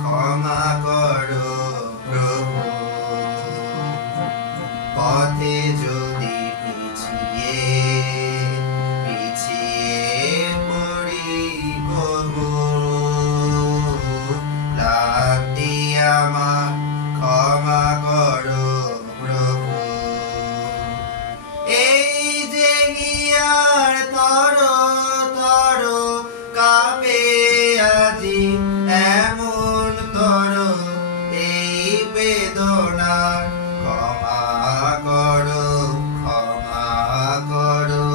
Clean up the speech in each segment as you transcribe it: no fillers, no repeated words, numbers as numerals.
ক্ষমা করো প্রভু। পথে যদি পিছিয়ে পড়ি কবু, ক্লান্তি আমার ক্ষমা করো প্রভু। এই যে হিয়ার তর তর কাঁপে আজি এমন তর, এই বেদনার ক্ষমা করো, ক্ষমা করো,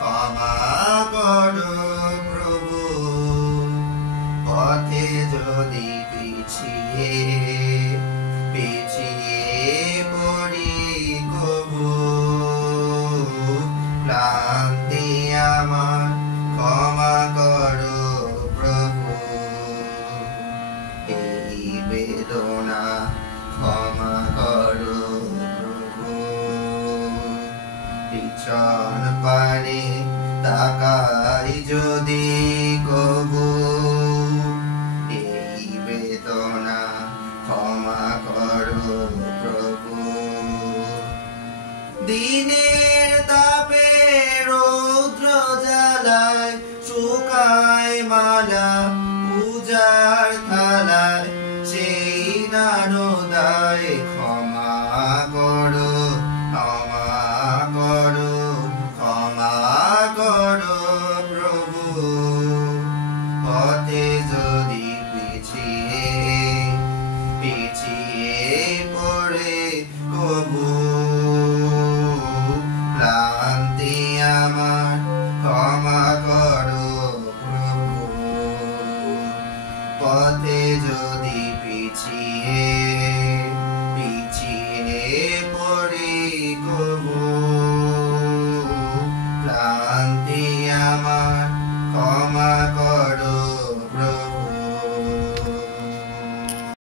ক্ষমা করো প্রভু। পথে যদি পিছিয়ে পড়ি কবু, ক্লান্তি আমার ক্ষমা করো প্রভু। এই বেদনা ক্ষমা করো প্রভু। পিছন পানে তাকাই যদি কবু, এই বেদনা ক্ষমা করো প্রভু। দিনের তাপে রৌদ্র জ্বালায় শুকায় মালা পূজার থালায়, সেই নারদায় ক্ষমা করো, ক্ষমা করো, ক্ষমা করো প্রভু। পথে যদি পিছিয়ে পড়ে কবু, ক্লান্তি আমার ক্ষমা করো প্রভু। পথে যদি পিছিয়ে পড়ি কবু, ক্লান্তি আমার ক্ষমা করো।